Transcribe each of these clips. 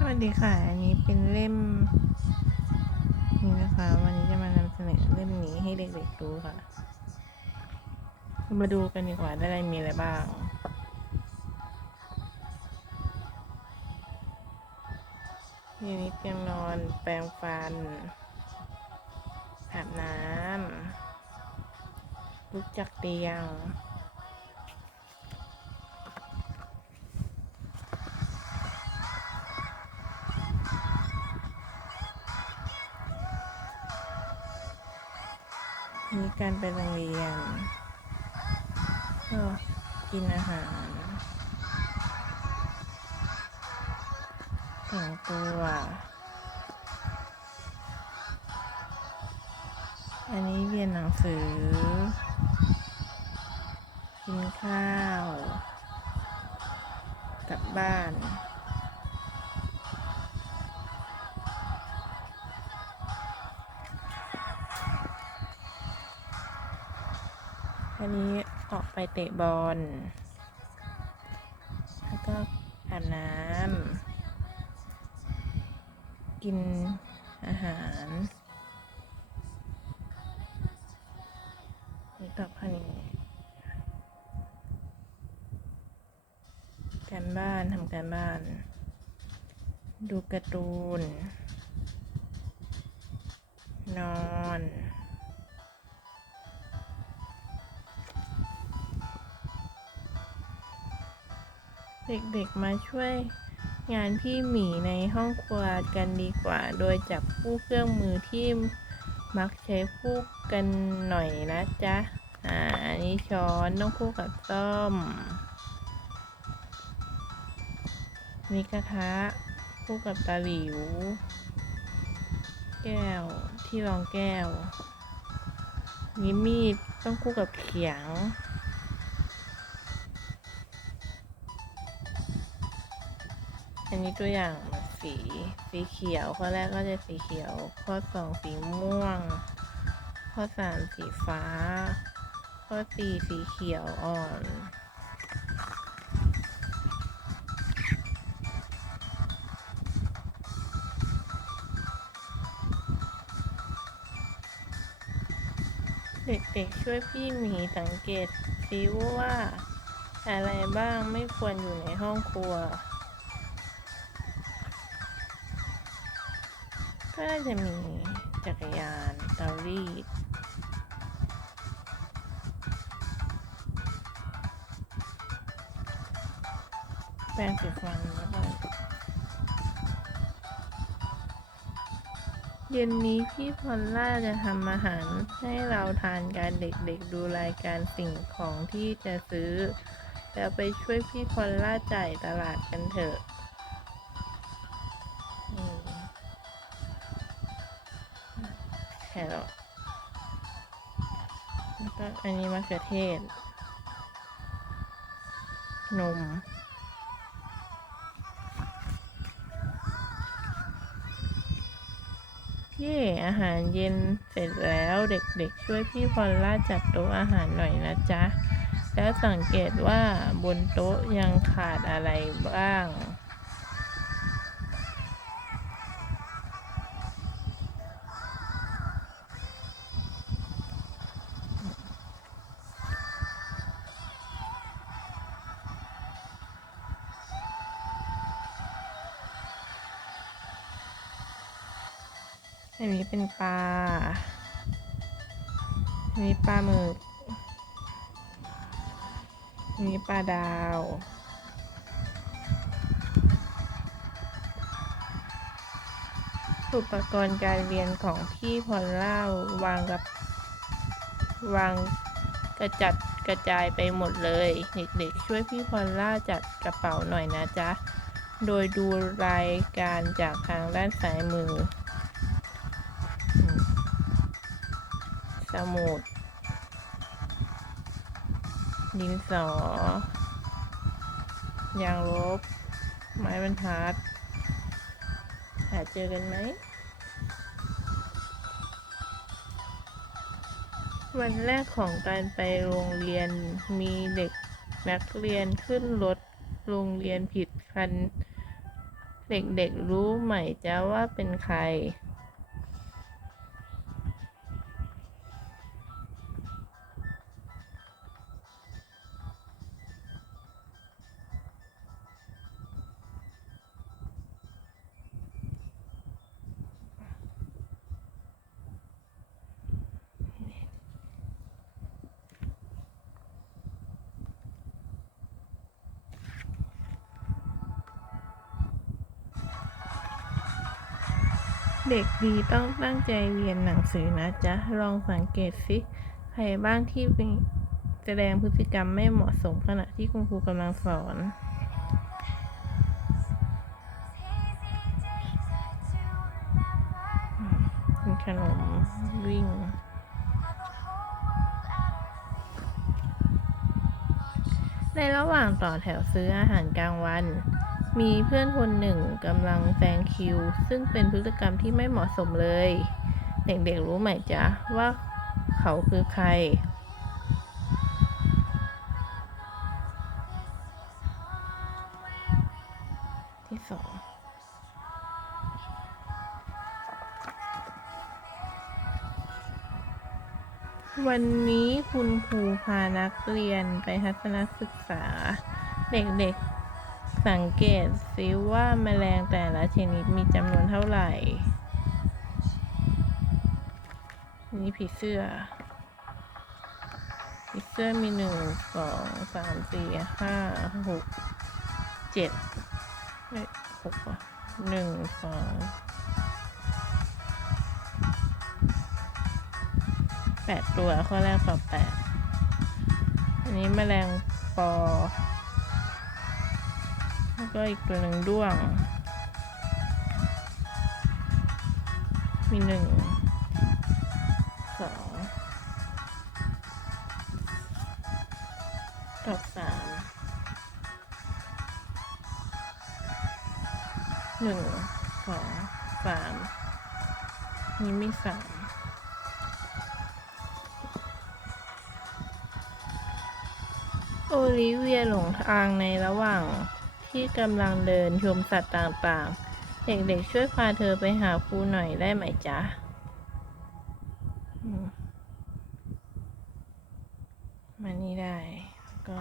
สวัสดีค่ะ อันนี้เป็นเล่ม นี่นะคะ วันนี้จะมานำเสนอเล่มนี้ให้เด็กๆดูค่ะ มาดูกันดีกว่าได้อะไรมีอะไรบ้างนี่นี่เตียงนอนแปรงฟันอาบน้ำลุกจากเตียง กินอาหารแต่งตัว อันนี้เรียนหนังสือ กินข้าว กลับบ้านอันนี้ ออกไปเตะบอล แล้วก็อาบน้ำ กินอาหารนี่ต่อไปนี้การบ้านทำการบ้าน ดูการ์ตูน นอน เด็กๆมาช่วยงานพี่หมีในห้องครัวกันดีกว่า โดยจับคู่เครื่องมือที่มักใช้คู่กันหน่อยนะจ๊ะ อ่า อันนี้ช้อนต้องคู่กับต้อมมีกระทะคู่กับตะหลิว แก้วที่รองแก้วมีมีดต้องคู่กับเขียง นนี้ตัวอย่างสีสีเขียว ข้อแรกก็จะสีเขียว ข้อสองสีม่วง ข้อสามสีฟ้า ข้อสี่สีเขียวอ่อนเด็กๆช่วยพี่หมีสังเกตซิว่า อะไรบ้างไม่ควรอยู่ในห้องครัว ก็น่าจะมีจักรยานเตารีดแปรงสีฟันแล้วก็เย็นนี้พี่พอลล่าจะทำอาหารให้เราทานกันเด็กๆดูรายการสิ่งของที่จะซื้อ แล้วไปช่วยพี่พอลล่าจ่ายตลาดกันเถอะ รอทแล้วก็อันนี้มะเขือเทศ นม เย่อาหารเย็นเสร็จแล้วเด็กๆช่วยพี่พอลล่าจัดโต๊ะอาหารหน่อยนะจ๊ะ แล้วสังเกตว่าบนโต๊ะยังขาดอะไรบ้าง อันนี้เป็นปลา อันนี้ปลาหมึก อันนี้ปลาดาว อุปกรณ์การเรียนของพี่พอลล่าวางกับวางกระจัดกระจายไปหมดเลย เด็กๆ ช่วยพี่พอลล่าจัดกระเป๋าหน่อยนะจ๊ะ โดยดูรายการจากทางด้านซ้ายมือ สมุด ดินสอ ยางลบ ไม้บรรทัด หาเจอกันไหม วันแรกของการไปโรงเรียนมีเด็กนักเรียนขึ้นรถโรงเรียนผิดคัน เด็กๆรู้ไหมจ๊ะว่าเป็นใคร เด็กดีต้องตั้งใจเรียนหนังสือนะจ๊ะ ลองสังเกตสิ ใครบ้างที่เป็นแสดงพฤติกรรมไม่เหมาะสมขณะที่คุณครูกำลังสอนกินขนมวิ่งในระหว่างต่อแถวซื้ออาหารกลางวัน มีเพื่อนคนหนึ่งกำลังแซงคิว ซึ่งเป็นพฤติกรรมที่ไม่เหมาะสมเลย เด็กๆรู้ไหมจ๊ะ ว่าเขาคือใคร ที่สองวันนี้คุณครูพานักเรียนไปทัศนศึกษา เด็กๆ สังเกตซิว่าแมลงแต่ละชนิดมีจำนวนเท่าไหร่ นี่ผีเสื้อ ผีเสื้อมีหนึ่งสองสามสี่ห้าหกเจ็ดเอ้ยหกว่ะหนึ่งสองแปดตัวข้อแรกตอบแปดอันนี้แมลงปอ แล้วก็อีกตัวหนึ่งด้วง มีหนึ่งสองตอบสามหนึ่งสองสามนี่มีสามโอลิเวียหลงทางในระหว่าง ที่กำลังเดินชมสัตว์ต่างๆ เด็กๆช่วยพาเธอไปหาครูหน่อยได้ไหมจ๊ะมานี่ได้ ก็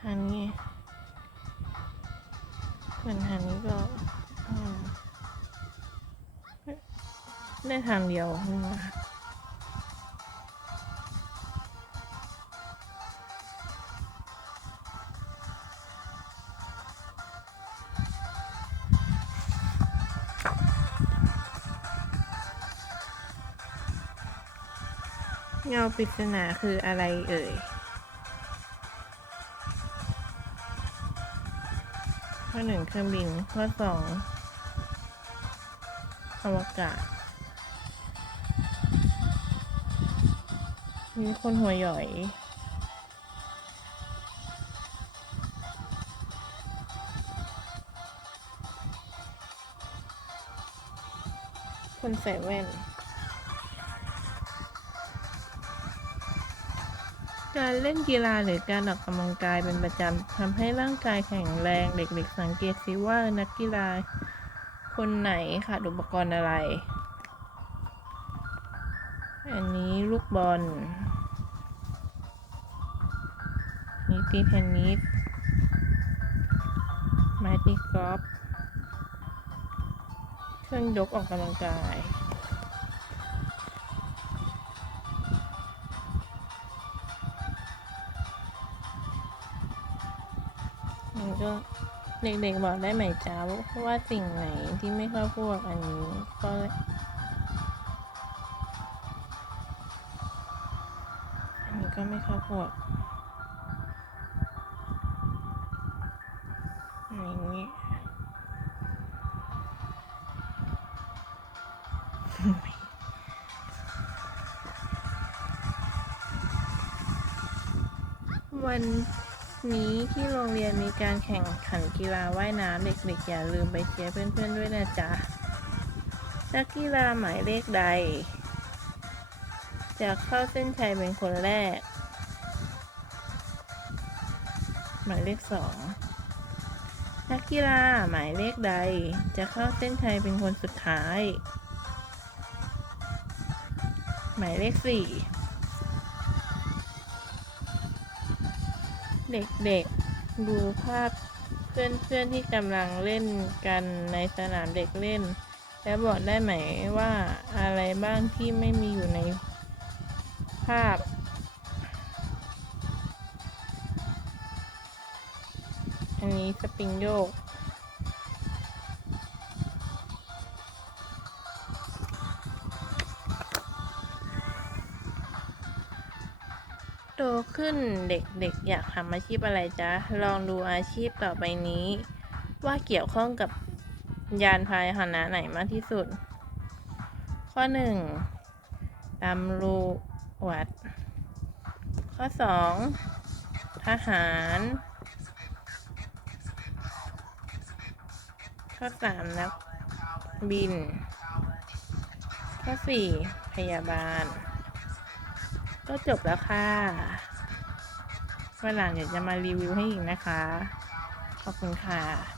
ทางนี้ส่วนทางนี้ก็ได้ทางเดียวนี่น เงาปริศนาคืออะไรเอ่ย ข้อหนึ่งเครื่องบิน ข้อสองอวกาศ มีคนหัวหย่อย คนใส่แว่น การเล่นกีฬาหรือการออกกำลังกายเป็นประจำทำให้ร่างกายแข็งแรง เด็กๆ สังเกตสิว่านักกีฬาคนไหนขาดอุปกรณ์อะไร อันนี้ลูกบอล นี่ตีเทนนิส ไม้ตีกอล์ฟ เครื่องยกออกกำลังกาย ก็เด็กๆบอกได้ไหมจ๊ะว่าสิ่งไหนที่ไม่เข้าพวกอันนี้ก็อันนี้ก็ไม่เข้าพวกอันนี้วัน นี้ที่โรงเรียนมีการแข่งขันกีฬาว่ายน้ำเด็กๆอย่าลืมไปเชียร์เพื่อนๆด้วยนะจ๊ะนักกีฬาหมายเลขใด จะเข้าเส้นชัยเป็นคนแรก หมายเลขสองนักกีฬาหมายเลขใด จะเข้าเส้นชัยเป็นคนสุดท้าย หมายเลขสี่ เด็กๆ ดูภาพเพื่อนๆที่กำลังเล่นกันในสนามเด็กเล่น แล้วบอกได้ไหมว่าอะไรบ้างที่ไม่มีอยู่ในภาพ อันนี้สปริงโยก โตขึ้นเด็กๆ อยากทำอาชีพอะไรจ๊ะ ลองดูอาชีพต่อไปนี้ ว่าเกี่ยวข้องกับยานพาหนะไหนมากที่สุด ข้อหนึ่งตำรวจข้อสองทหาร ข้อสามนักบิน ข้อสี่พยาบาล ก็จบแล้วค่ะวันหลังเดี๋ยวจะมารีวิวให้อีกนะคะ ขอบคุณค่ะ